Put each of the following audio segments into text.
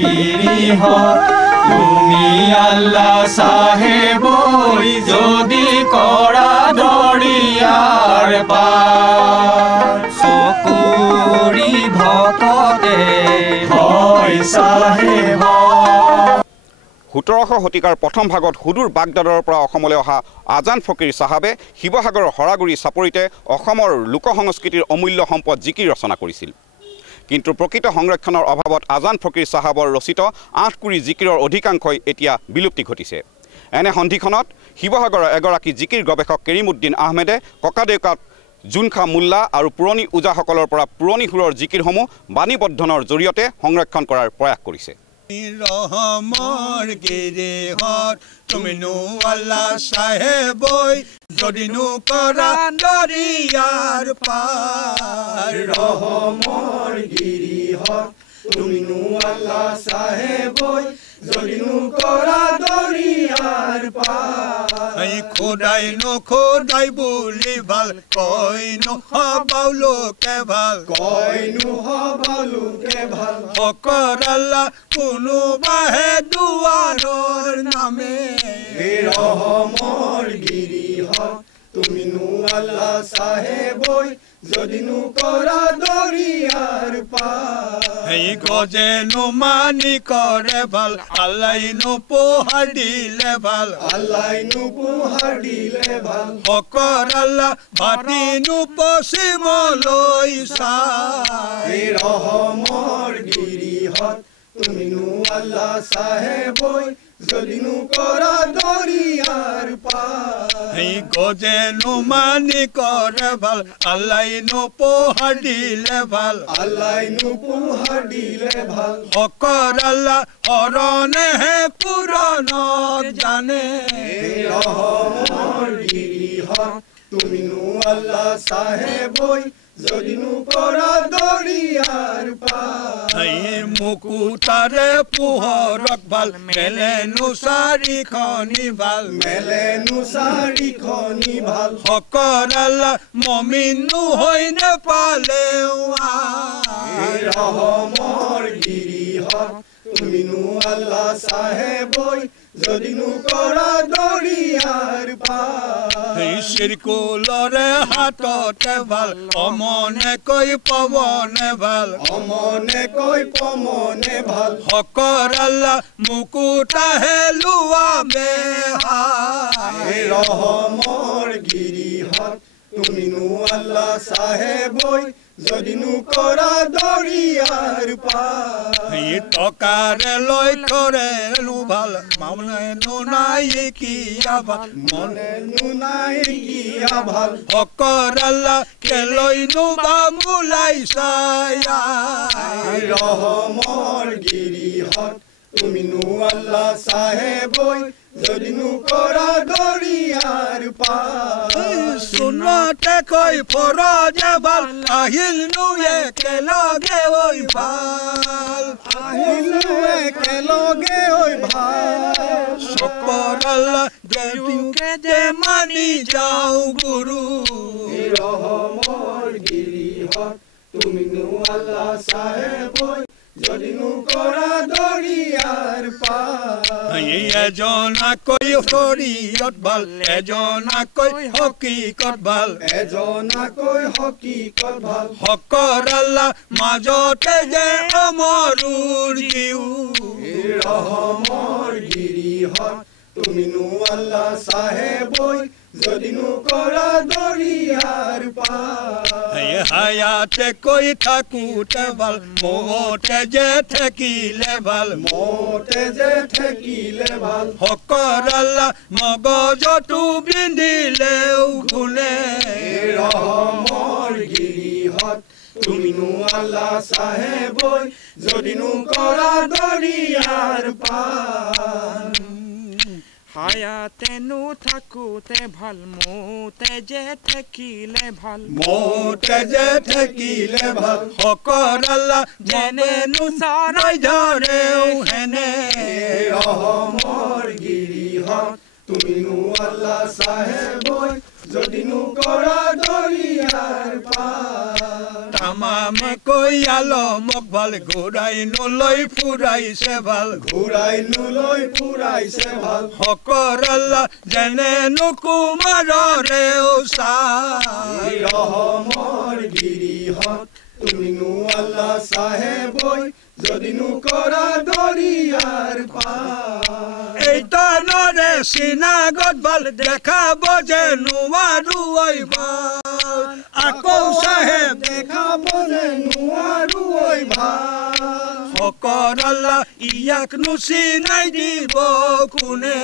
গিৰিহৰ তুমি আল্লাহ সাহেব যদি কৰা দৰিয়াৰ পাৰ চকুৰি ভকতে হয় সাহেব 17শ শতিকাৰ প্ৰথম ভাগত সুদূৰ বাগদাদৰ পৰা অসমলৈ অহা আজান ফকীৰ চাহাবে শিৱসাগৰৰ হৰাগুৰি চাপৰিতে অসমৰ লোক সংস্কৃতিৰ অমূল্য সম্পদ জিকিৰ ৰচনা কৰিছিল কিন্তু প্ৰকৃত সংৰক্ষণৰ অভাৱত আজান ফকীৰ চাহাবৰ ৰচিত 8 কুৰি জিকিৰৰ অধিকাংশই এতিয়া বিলুপ্তি ঘটিছে এনে সন্ধিখনত শিৱসাগৰৰ এগৰাকী জিকিৰ গৱেষক কেৰিমউদ্দিন আহমেদে ককাদেউকাত জুনখা মুল্লা আৰু পুৰণি ওজাসকলৰ পৰা পুৰণি সুৰৰ জিকিৰসমূহ বাণীবদ্ধনৰ জৰিয়তে সংৰক্ষণ কৰাৰ প্ৰয়াস কৰিছে রহমর গিরিহর তুমি নু আল্লাহ সাহেব যদি নু করা দরিয়ার পার রহমর গিরিহর তুমি নু আল্লাহ সাহেব যদি নু করা দরিয়ার পার এই খোদাই বলি ভাল কই নু হবাউলো কে ভাল হকর আল্লাহ কোনো বাহে দুয়ারর নামে রহমর গিরিহর তুমি নু আল্লাহ সাহেব যদি নু করা দরিয়ার পার এই গজে নু মানি করে ভাল আল্লাহ নু পোহার দিলে ভাল হকর আল্লাহ ভাটি নু পশ্চিম লই সাই রহমর গিরিহর তুমি নু আল্লাহ সাহেব যদি নু করা দরিয়ার পার এই গজে নু মানি করে ভাল আল্লাহ নু পোহার দিলে ভাল হকর আল্লাহ অরণে হে পুরন জানে রহমর গিরিহর তুমি নু আল্লাহ সাহেব যদি নু করা দরিয়ার পার এই মুকুতারে পোহরক ভাল মেলে নু সারি খনি ভাল হকর আল্লাহ মমিন নু হই নে পালে রহমর গিরিহর তুমি নু আল্লাহ সাহেব যদি নু করা দরিয়ার পার এই শিরকুলরে হাততে ভাল অমনে কই পবনে ভাল হকর আল্লাহ মুকুটা হেলুয়া বেহাই রহমর গিরিহর তুমি নু আল্লাহ সাহেব যদি নু করা দরিয়ার পার এই টকারে লই করে নু ভাল মামনে নু নাই কিয়া ভাল হকর আল্লাহ কে লই নু বা মুলাই সায়া রহমর গিরিহর তুমি নু আল্লাহ সাহেব যদি নু করা দরিয়ার পার সুন্নতে কই ফরজে ভাল আহিল নু একেলগে ওই ভাল শকর আল্লাহ যেটুকে যে মানি যাও গুরু রহমর গিরিহর তুমি নু আল্লাহ সাহেব যদি নু করা দরিয়ার পার এজনা কই শরীয়ত ভাল এজনা কই হকিকত ভাল হকর আল্লাহ মাজতে যে অমৰুৰ জিউ রহমর গিরিহর তুমি নু আল্লাহ সাহেব যদি নু করা দরিয়ার পার হায়াতে কই থাকুতে ভাল মোতে যে থাকিলে ভাল হকর আল্লাহ মগজটো বিন্দিলেও গুণে রহমর গিরিহর তুমি নু আল্লাহ সাহেব যদি নু করা দরিয়ার পার হায়াতে নু থাকুতে ভাল মোতে যে থাকিলে ভাল হকর আল্লাহ জেনে নু সারাই ধরেও হেনে রহমর গিরিহর তুমি নু আল্লাহ সাহেব যদি নু করা দরিয়ার পার তামামে কৈ আলমক ভাল ঘূৰাই নলৈ ফুৰাইছে ভাল ঘূৰাই নলৈ ফুৰাইছে ভাল হকৰ আল্লাহ যেনে নুকুমাৰৰে উচাৰ ৰহমৰ গিৰিহত তুমিনো আল্লাহ চাহেবৈ যদিনো কৰা দৰিয়াৰ পাৰ এই তনৰে চিনাগত ভাল দেখাব যে নোৱাৰো ঐ ভাল আকৌ চাহেব দেখাব যে নোৱাৰো ঐ ভাল হকৰ আল্লাহ ইয়াক নুচিনাই দিব কোনে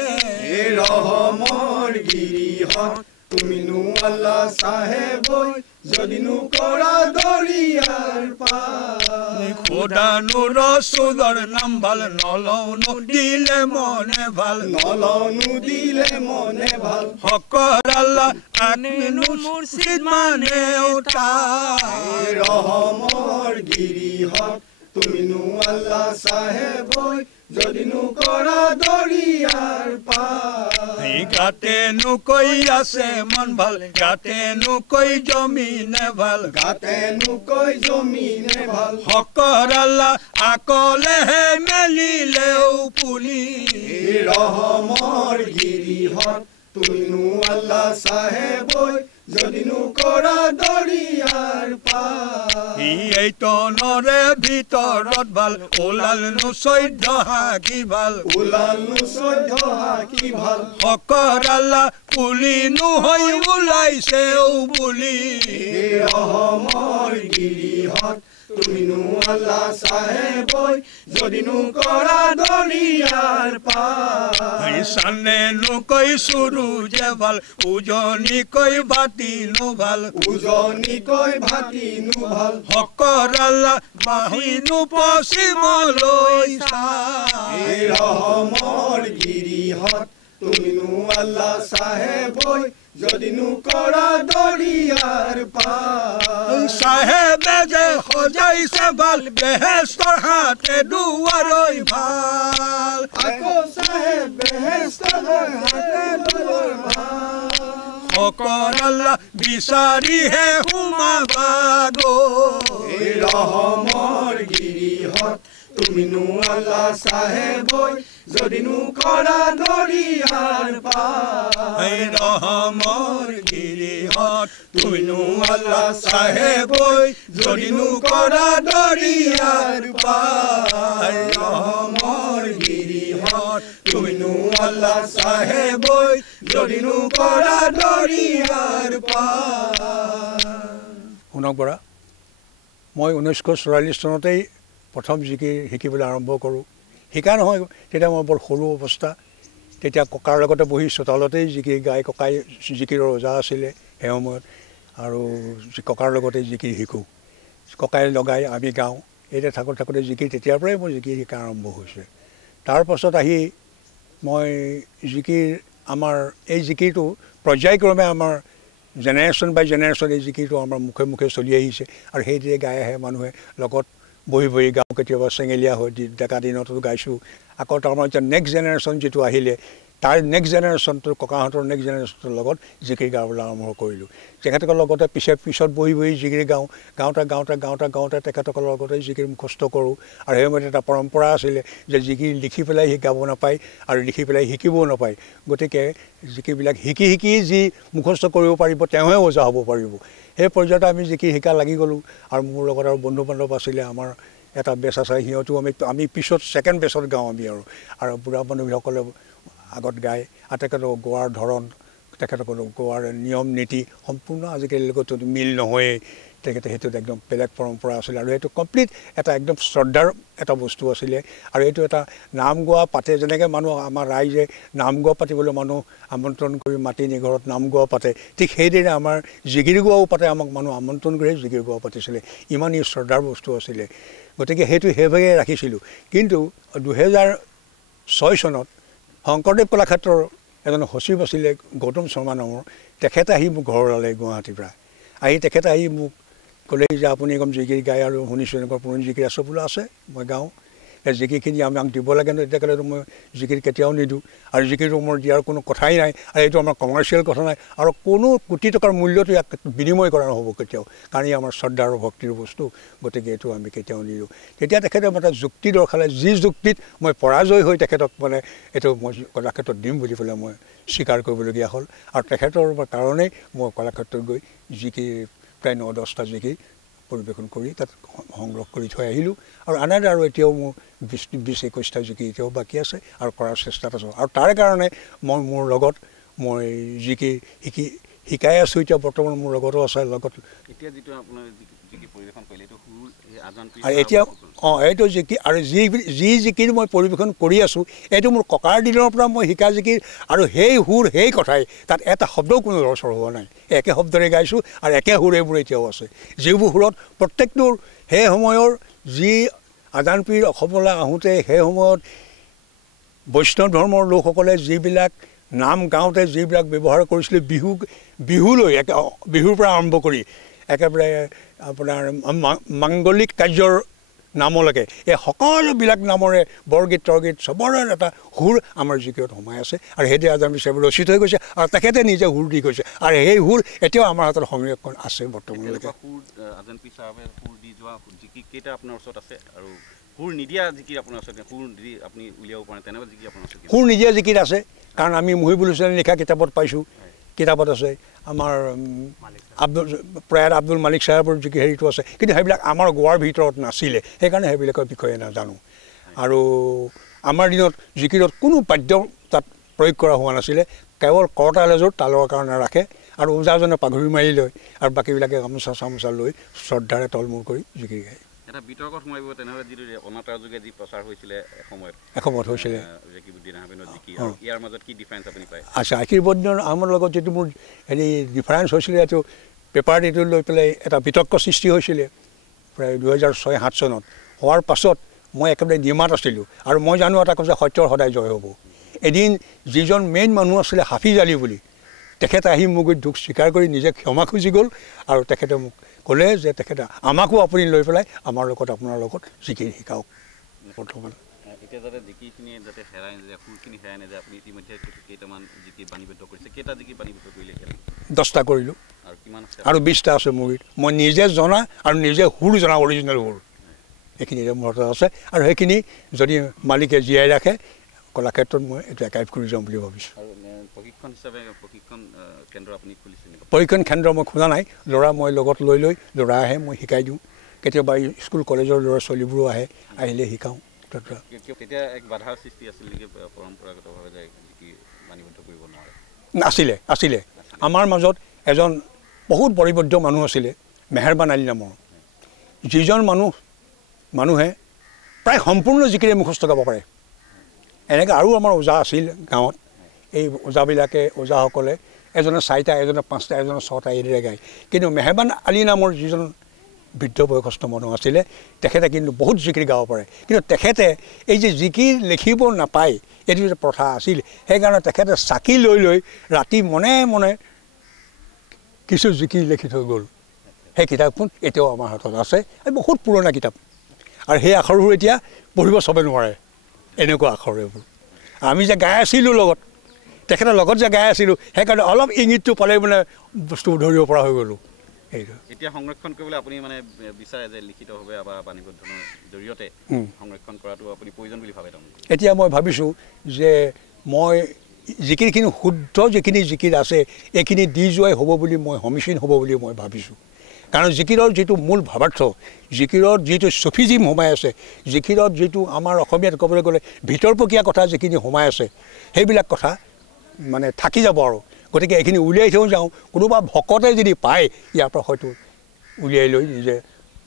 ৰহমৰ গিৰিহত তুমিনো আল্লাহ চাহেবৈ যদিনো কৰা দৰিয়াৰ পাৰ খোদানো ৰসুলৰ নাম ভাল নলৌনো দিলে মনে ভাল নলনো দিলে মনে ভাল হকৰ আল্লাহ আনিনো মুৰ্শিদ মানে উঠাই ৰহমৰ গিৰিহত তুমিনো আল্লাহ চাহেবৈ যদিনো কৰা দৰিয়াৰ পাৰ গাতে নুকৈ আছে মন ভাল গাতে নুকৈ জমিনে ভাল গাতে নুকৈ জমিনে ভাল হকৰ আল্লাহ আকলেহে মেলিলেও পুলি ৰহমৰ গিৰিহত তুমিনো আল্লাহ চাহেবৈ যদিনো কৰা দৰিয়াৰ পাৰ এই তনৰে ভিতৰত ভাল ওলালনো 14 হাকি ভাল ওলালনো 14 হাকি ভাল হকৰ আল্লাহ পুলিনো হৈ ওলাইছেও বুলি ৰহমৰ গিৰিহত তুমিনো আল্লাহ চাহেবৈ যদিনো কৰা দৰিয়াৰ পাৰ চানে নুকৈ চুৰু যে ভাল উজনি কৈ বাতিনো ভাল উজনিকৈ ভাতিনো ভাল হকৰ আল্লাহ বাহিনো পশ্চিমলৈ চাই ৰহমৰ গিৰিহত তুমিনো আল্লাহ চাহেবৈ যদিনো কৰা দৰিয়াৰ পাৰ চাহেবে যে সজাইছে ভাল বেহেস্তৰ হাতে দুৱাৰৈ ভাল আকৌ চাহেব বেহেস্তৰ হাতে দুৱাৰ ভাল হকৰ আল্লাহ বিচাৰিহে সোমাবা গৈ ৰহমৰ গিৰিহত তুমিনো আল্লাহ চাহেবৈ যদিনো কৰা দৰিয়াৰ পাৰ ৰহমৰ গিৰিহত তুমিনো আল্লাহ চাহেবৈ যদিনো কৰা দৰিয়াৰ পাৰ ৰহমৰ গিৰিহত তুমিনো আল্লাহ চাহেবৈ যদিনো কৰা দৰিয়াৰ পাৰ শুনক বৰা মই 1944 চনতেই প্ৰথম জিকিৰ শিকিবলৈ আৰম্ভ কৰোঁ শিকা নহয় তেতিয়া মই বৰ সৰু অৱস্থা তেতিয়া ককাৰ লগতে বহি চোতালতেই জিকিৰ গাই ককাই জিকিৰৰ ৰজা আছিলে সেই সময়ত আৰু ককাৰ লগতে জিকিৰ শিকোঁ ককাই লগাই আমি গাওঁ এতিয়া থাকোঁতে জিকিৰ তেতিয়াৰ পৰাই মোৰ জিকিৰ শিকা আৰম্ভ হৈছে তাৰপাছত আহি মই জিকিৰ আমাৰ এই জিকিৰটো পৰ্যায়ক্ৰমে আমাৰ জেনেৰেশ্যন বাই জেনেৰেশ্যন এই জিকিৰটো আমাৰ মুখে মুখে চলি আহিছে আৰু সেইদৰে গাই আহে মানুহে লগত বহি বহি গাওঁ কেতিয়াবা চেঙেলীয়া হৈ ডেকা দিনতো গাইছোঁ আকৌ তাৰমানে এতিয়া নেক্সট জেনেৰেশ্যন যিটো আহিলে তাৰ নেক্সট জেনেৰেশ্যনটো ককাহঁতৰ নেক্সট জেনেৰেশ্যনৰ লগত জিকিৰ গাবলৈ আৰম্ভ কৰিলোঁ তেখেতসকলৰ লগতে পিছত বহি বহি জিকিৰ গাওঁতে তেখেতসকলৰ লগতে জিকিৰ মুখস্থ কৰোঁ আৰু সেই সময়ত এটা পৰম্পৰা আছিলে যে জিকিৰ লিখি পেলাই গাব নাপায় আৰু লিখি পেলাই শিকিবও নাপায় গতিকে জিকিৰবিলাক শিকি যি মুখস্থ কৰিব পাৰিব তেওঁহে ওজা হ'ব পাৰিব সেই পৰ্যায়ত আমি জিকিৰ শিকা লাগি গ'লোঁ আৰু মোৰ লগত আৰু বন্ধু বান্ধৱ আছিলে আমাৰ এটা বেচ আছে সিহঁতো আমি পিছত ছেকেণ্ড বেচত গাওঁ আমি আৰু বুঢ়া বান্ধৱীসকলে আগত গায় আৰু তেখেতৰ গোৱাৰ ধৰণ তেখেতসকলৰ গোৱাৰ নিয়ম নীতি সম্পূৰ্ণ আজিকালি লগত মিল নহয়েই তেখেতে সেইটোত একদম বেলেগ পৰম্পৰা আছিলে আৰু সেইটো কমপ্লিট এটা একদম শ্ৰদ্ধাৰ এটা বস্তু আছিলে আৰু এইটো এটা নাম গোৱা পাতে যেনেকৈ মানুহ আমাৰ ৰাইজে নাম গোৱা পাতিবলৈ মানুহ আমন্ত্ৰণ কৰি মাতি নি ঘৰত নাম গোৱা পাতে ঠিক সেইদৰে আমাৰ জিকিৰ গোৱাও পাতে আমাক মানুহ আমন্ত্ৰণ কৰি জিকিৰ গোৱা পাতিছিলে ইমানেই শ্ৰদ্ধাৰ বস্তু আছিলে গতিকে সেইটো সেইভাগে ৰাখিছিলোঁ কিন্তু 2006 চনত শংকৰদেৱ কলাক্ষেত্ৰৰ এজন সচিব আছিলে গৌতম শৰ্মা নামৰ তেখেতে আহি মোক ঘৰ ওলালে গুৱাহাটীৰ পৰা আহি তেখেতে আহি মোক ক'লে যে আপুনি একদম জিকিৰ গায় আৰু শুনিছোঁ এনেকুৱা পুৰণি জিকিৰ আছে বোলো আছে মই গাওঁ জিকিৰখিনি আমাক দিব লাগে ন তেতিয়া ক'লেতো মই জিকিৰ কেতিয়াও নিদিওঁ আৰু জিকিৰটো মোৰ দিয়াৰ কোনো কথাই নাই আৰু এইটো আমাৰ কমাৰ্চিয়েল কথা নাই আৰু কোনো কোটি টকাৰ মূল্যটো ইয়াক বিনিময় কৰা নহ'ব কেতিয়াও কাৰণ ই আমাৰ শ্ৰদ্ধা আৰু ভক্তিৰ বস্তু গতিকে এইটো আমি কেতিয়াও নিদিওঁ তেতিয়া তেখেতে এটা যুক্তি দৰ্শালে যি যুক্তিত মই পৰাজয় হৈ তেখেতক মানে এইটো মই কলাক্ষেত্ৰত দিম বুলি পেলাই মই স্বীকাৰ কৰিবলগীয়া হ'ল আৰু তেখেতৰ কাৰণেই মই কলাক্ষেত্ৰত গৈ জিকিৰ প্ৰায় 9-10টা জিকিৰ পৰিৱেশন কৰি তাত সংগ্ৰহ কৰি থৈ আহিলোঁ আৰু আনহাতে আৰু এতিয়াও মোৰ 20-21টা জিকিৰ এতিয়াও বাকী আছে আৰু কৰাৰ চেষ্টাত আছোঁ আৰু তাৰ কাৰণে মই মোৰ লগত মই জিকিৰ শিকাই আছোঁ এতিয়া বৰ্তমান মোৰ লগতো আছে লগত এতিয়া যিটো আপোনাৰ জিকিৰ পৰিৱেশন কৰিলে এইটো সুৰ আজান পীৰ আৰু এতিয়া এইটো জিকিৰ আৰু যি জিকিৰ মই পৰিৱেশন কৰি আছোঁ এইটো মোৰ ককাৰ দিনৰ পৰা মই শিকা জিকিৰ আৰু সেই সুৰ সেই কথাই তাত এটা শব্দও কোনো লৰচৰ হোৱা নাই একে শব্দৰে গাইছোঁ আৰু একে সুৰ এইবোৰ এতিয়াও আছে যিবোৰ সুৰত প্ৰত্যেকটোৰ সেই সময়ৰ যি আজান পীৰ অসমলৈ আহোঁতে সেই সময়ত বৈষ্ণৱ ধৰ্মৰ লোকসকলে যিবিলাক নাম গাওঁতে যিবিলাক ব্যৱহাৰ কৰিছিলে বিহুলৈ বিহুৰ পৰা আৰম্ভ কৰি একেবাৰে আপোনাৰ মাংগলিক কাৰ্যৰ নামলৈকে এই সকলোবিলাক নামৰে বৰগীত তৰ্গীত চবৰে এটা সুৰ আমাৰ জিকিৰত সোমাই আছে আৰু সেইটোৱে আজান পীৰ চাহেব ৰচিত হৈ গৈছে আৰু তেখেতে নিজে সুৰ দি গৈছে আৰু সেই সুৰ এতিয়াও আমাৰ হাতত সংৰক্ষণ আছে বৰ্তমানলৈকে সুৰ আজান পীৰ চাহেবে সুৰ দি যোৱা জিকিৰ কেইটা আপোনাৰ ওচৰত আছে আৰু সুৰ নিদিয়া জিকিৰ আপোনাৰ ওচৰত সুৰ দি আপুনি উলিয়াব পাৰে তেনেকুৱা জিকিৰ আপোনাৰ ওচৰত সুৰ নিদিয়া জিকিৰ আছে কাৰণ আমি মহিবুল হুছেইনে লিখা কিতাপত পাইছোঁ কিতাপত আছে আমাৰ প্ৰয়াত আব্দুল মালিক চাহেবৰ জিকিৰ হেৰিটো আছে কিন্তু সেইবিলাক আমাৰ গোৱাৰ ভিতৰত নাছিলে সেইকাৰণে সেইবিলাকৰ বিষয়ে নাজানো আৰু আমাৰ দিনত জিকিৰত কোনো বাদ্য তাত প্ৰয়োগ কৰা হোৱা নাছিলে কেৱল কৰতাল এযোৰ তালৰ কাৰণে ৰাখে আৰু ওজাজনে পাঘৰি মাৰি লয় আৰু বাকীবিলাকে গামোচা চামোচা লৈ শ্ৰদ্ধাৰে তলমূৰ কৰি জিকিৰ গায় এটা বিতৰ্কত সোমাব তেনেহ'লে যিটো অনাতাঁৰ যোগে যি প্ৰচাৰ হৈছিলে এসময়ত হৈছিলে জাকিবুদ্দিন আহমেদৰ জিকিৰ ইয়াৰ মাজত কি ডিফাৰেঞ্চ আপুনি পায় আচ্ছা আশীৰ্বাদৰ আমাৰ লগত যিটো মোৰ হেৰি ডিফাৰেঞ্চ হৈছিলে এইটো পেপাৰ এইটো লৈ পেলাই এটা বিতৰ্ক সৃষ্টি হৈছিলে প্ৰায় 2006-07 চনত হোৱাৰ পাছত মই একেবাৰে নিমাত আছিলোঁ আৰু মই জানো এটা কথা সত্যৰ সদায় জয় হ'ব এদিন যিজন মেইন মানুহ আছিলে হাফিজ আলী বুলি তেখেতে আহি মোক দুখ স্বীকাৰ কৰি নিজে ক্ষমা খুজি গ'ল আৰু তেখেতে মোক ক'লে যে তেখেতে আমাকো আপুনি লৈ পেলাই আমাৰ লগত আপোনাৰ লগত জিকিৰ শিকাওক বৰ্তমান এতিয়া যাতে জিকিৰখিনি যাতে হেৰাই নাযায় সুৰখিনি হেৰাই নাযায় আপুনি ইতিমধ্যে কেইটামান জিকিৰ বাণীবদ্ধ কৰিছে কেইটা জিকিৰ বাণীবদ্ধ কৰিলে 10টা কৰিলোঁ আৰু কিমান আছে আৰু 20টা আছে মোৰ মই নিজে জনা আৰু নিজে সুৰ জনা অৰিজিনেল সুৰ এইখিনিৰে মোৰ হাতত আছে আৰু সেইখিনি যদি মালিকে জীয়াই ৰাখে কলাক্ষেত্ৰত মই এইটো একাইভ কৰি যাম বুলি ভাবিছোঁ আৰু প্ৰশিক্ষণ হিচাপে প্ৰশিক্ষণ কেন্দ্ৰ আপুনি খুলিছে নেকি প্ৰশিক্ষণ কেন্দ্ৰ মই খোলা নাই ল'ৰা মই লগত লৈ ল'ৰা আহে মই শিকাই দিওঁ কেতিয়াবা স্কুল কলেজৰ ল'ৰা ছোৱালীবোৰো আহিলে শিকাওঁ তেতিয়া এক বাধাৰ সৃষ্টি আছিল নেকি পৰম্পৰাগতভাৱে যে জিকিৰ বাণীবদ্ধ কৰিব নোৱাৰে আছিলে আমাৰ মাজত এজন বহুত বৰিবদ্ধ মানুহ আছিলে মেহেৰবান আলী নামৰ যিজন মানুহে প্ৰায় সম্পূৰ্ণ জিকিৰে মুখস্থ গাব পাৰে এনেকৈ আৰু আমাৰ ওজা আছিল গাঁৱত এই ওজাসকলে এজনে 4টা এজনে 5টা এজনে 6টা এইদৰে গায় কিন্তু মেহেৰবান আলী নামৰ যিজন বৃদ্ধ বয়সস্থ মানুহ আছিলে তেখেতে কিন্তু বহুত জিকিৰ গাব পাৰে কিন্তু তেখেতে এই যে জিকিৰ লিখিব নাপায় এইটো যে প্ৰথা আছিল সেইকাৰণে তেখেতে চাকি লৈ ৰাতি মনে মনে কিছু জিকিৰ লিখি থৈ গ'ল সেই কিতাপখন এতিয়াও আমাৰ হাতত আছে বহুত পুৰণা কিতাপ আৰু সেই আখৰবোৰ এতিয়া পঢ়িব চবে নোৱাৰে এনেকুৱা আখৰ এইবোৰ আমি যে গাই আছিলোঁ লগত তেখেতৰ লগত যে গাই আছিলোঁ সেইকাৰণে অলপ ইংগিতটো পালে মানে বস্তুবোৰ ধৰিব পৰা হৈ গ'লোঁ এইটো এতিয়া সংৰক্ষণ কৰিবলৈ আপুনি মানে বিচাৰে যে লিখিতভাৱে বা বাণীবদ্ধৰ জৰিয়তে সংৰক্ষণ কৰাটো আপুনি প্ৰয়োজন বুলি ভাবে তাৰমানে এতিয়া মই ভাবিছোঁ যে মই জিকিৰখিনি শুদ্ধ যিখিনি জিকিৰ আছে এইখিনি দি যোৱাই হ'ব বুলি মই সমীচীন হ'ব বুলি মই ভাবিছোঁ কাৰণ জিকিৰৰ যিটো মূল ভাৱাৰ্থ জিকিৰত যিটো চফিজিম সোমাই আছে জিকিৰত যিটো আমাৰ অসমীয়াত ক'বলৈ গ'লে ভিতৰপকীয়া কথা যিখিনি সোমাই আছে সেইবিলাক কথা মানে থাকি যাব আৰু গতিকে এইখিনি উলিয়াই থৈ যাওঁ কোনোবা ভকতে যদি পায় ইয়াৰ পৰা হয়তো উলিয়াই লৈ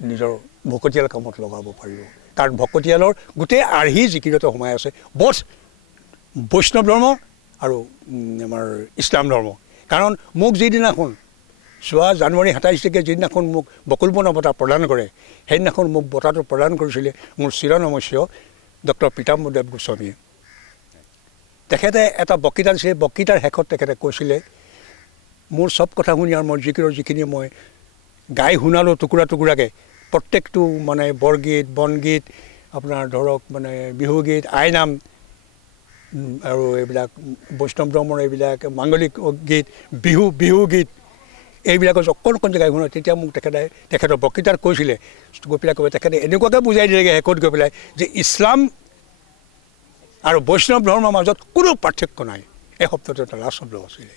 নিজৰ ভকতীয়াল কামত লগাব পাৰিব কাৰণ ভকতীয়ালৰ গোটেই আৰ্হি জিকিৰতে সোমাই আছে বোধ বৈষ্ণৱ ধৰ্ম আৰু আমাৰ ইছলাম ধৰ্ম কাৰণ মোক যিদিনাখন জানুৱাৰী 27 তাৰিখে যিদিনাখন মোক বকুল বন বঁটা প্ৰদান কৰে সেইদিনাখন মোক বঁটাটো প্ৰদান কৰিছিলে মোৰ চিৰনমস্য ডক্টৰ পীতাম্বৰ দেৱ গোস্বামীয়ে তেখেতে এটা বক্তৃতা দিছিলে বক্তৃতাৰ শেষত তেখেতে কৈছিলে মোৰ চব কথা শুনি আৰু মোৰ জিকিৰৰ যিখিনি মই গাই শুনালোঁ টুকুৰা টুকুৰাকৈ প্ৰত্যেকটো মানে বৰগীত বনগীত আপোনাৰ ধৰক মানে বিহুগীত আইনাম আৰু এইবিলাক বৈষ্ণৱ ধৰ্মৰ এইবিলাক মাংগলিক গীত বিহুগীত এইবিলাকৰ অকণ অকণ জেগা শুনো তেতিয়া মোক তেখেতৰ বক্তৃতাত কৈছিলে গৈ পেলাই ক'ব তেখেতে এনেকুৱাকৈ বুজাই দিলেগৈ শেষত গৈ পেলাই যে ইছলাম আৰু বৈষ্ণৱ ধৰ্মৰ মাজত কোনো পাৰ্থক্য নাই এই শব্দটো এটা লাষ্ট শব্দ আছিলে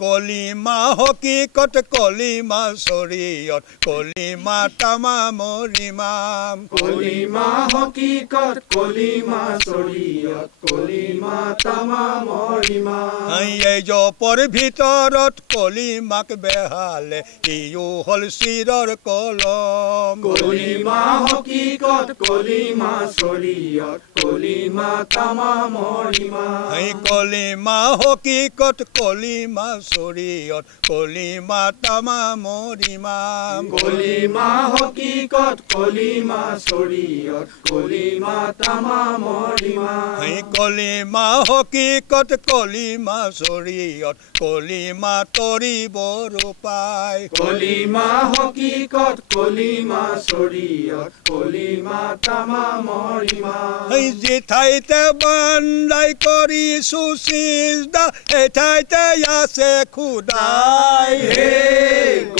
কলিমা হকীকত কলিমা শৰীয়ত কলিমা তামামৰ ইমাম কলিমা হকীকত কলিমা শৰীয়ত কলিমা তামামৰ ইমাম এই জপৰ ভিতৰত কলিমাক বেহালে ইও হল চিৰৰ কলম কলিমা হকীকত কলিমা শৰীয়ত কলিমা তামামৰ ইমাম কলিমা হকীকত কলিমা শৰীয়ত কলিমা তামামৰ ইমাম কলিমা হকীকত কলিমা শৰীয়ত কলিমা তামামৰ ইমাম কলিমা হকীকত কলিমা শৰীয়ত কলিমা তৰিবৰ উপায় কলিমা হকীকত কলিমা শৰীয়ত কলিমা তামামৰ ইমাম যেঠাইতে বান্দাই কৰিছো চিজদা এঠাইতে আছে খুদাই হে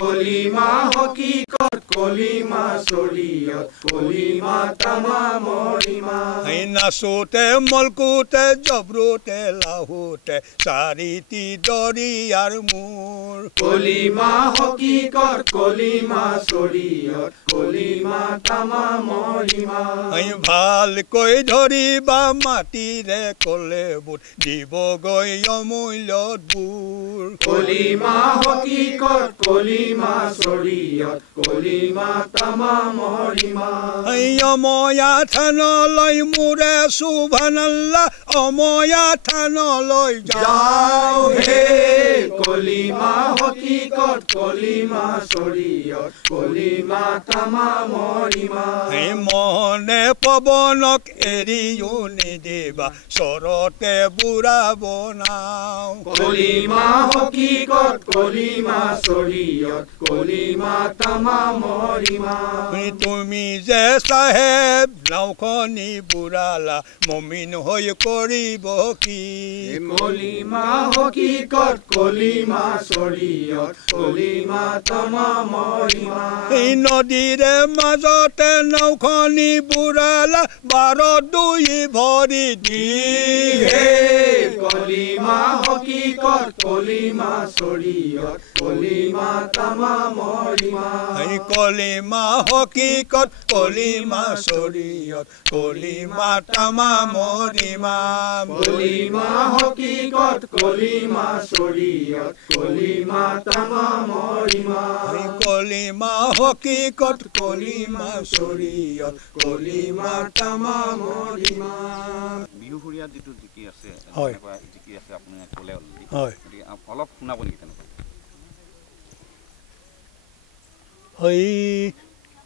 কলিমা হকীকত কলিমা শৰীয়ত কলিমা তামামৰ ইমাম নাচোতে মলকুতে জবৰুতে লাহুতে চাৰিটি দৰিয়াৰ মূৰ কলিমা হকীকত কলিমা শৰীয়ত কলিমা তামামৰ ইমাম ভালকৈ ধৰিবা মাটিৰে কলে বুট দিবগৈ অমূল্য বুৰ কলিমা হকীকত কলিমা শৰীয়ত কলিমা তামামৰ ইমাম অময়া থানলৈ মোৰে সুবহানাল্লাহ অময়া থানলৈ যাও হে কলিমা হকীকত কলিমা শৰীয়ত কলিমা তামামৰ ইমাম মনে পৱনক এৰিও নিদিবা চৰতে বুঢ়া বনাও কলিমা হকীকত কলিমা শৰীয়ত কলিমা তামামৰ ইমাম তুমি যে চাহেব নাওখনি বুঢ়ালা মমিন হৈ কৰিব কি কলিমা হকীকত কলিমা শৰীয়ত কলিমা তামামৰ ইমাম এই নদীৰে মাজতে নাওখনি বুঢ়ালা 12 ভৰি দি হে কলিমা হকীকত কলিমা শৰীয়ত কলিমা তামামৰ ইমাম কলিমা হকীকত কলিমা শৰীয়ত কলিমা তামামৰ ইমাম কলিমা হকীকত কলিমা শৰীয়ত কলিমা তামামৰ ইমাম কলিমা হকীকত কলিমা শৰীয়ত কলিমা তামামৰ ইমাম বিহুৰীয়া যিটো জিকিৰ আছে হয় জিকিৰ আছে আপুনি ক'লে অলৰেডি হয় গতিকে অলপ শুনাব নেকি তেনেকুৱা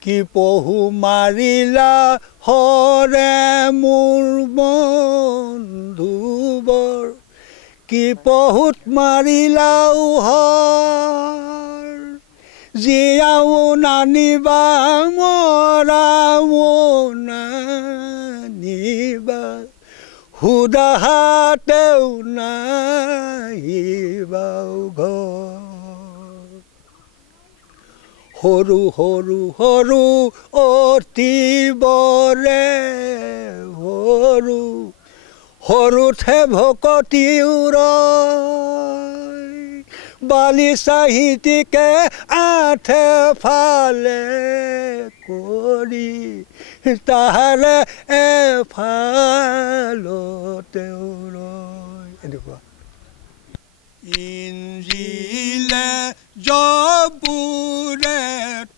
কি পহু মাৰিলা হৰে মোৰ বন্ধুবৰ কি পহুত মাৰিলাও হৰ জীয়াও নানিবা মৰাও নানিবা সুদা হাতেও নাহিবাও ঘৰ সৰু সৰু সৰু অতিবৰে সৰু সৰুতহে ভকতি উৰয় বালি চাহিতিকে আঠে ফালে কৰি তাহাৰে এফালতে উৰয় এনেকুৱা ইঞ্জিলে জবুৰে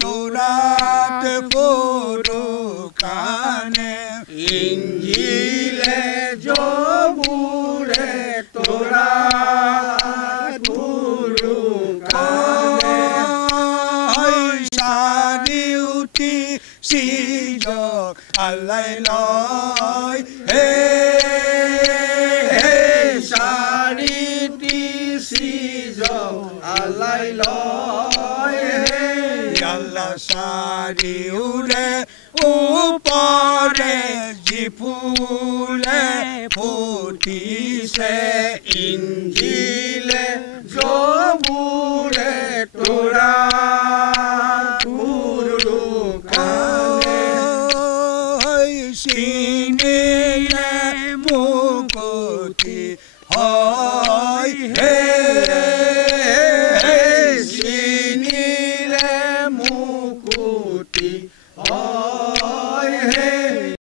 তোৰাত পৰুকানে ইঞ্জিলে জবুৰে তোৰাত পৰুকানে চাৰিউঠি চিজক আলাই লয় হে আলাই লয় আল্লাহ চাৰিওৰে ওপৰ ফুলে ফুটিছে ইঞ্জিলে জবুৰে তোৰা তুৰুকা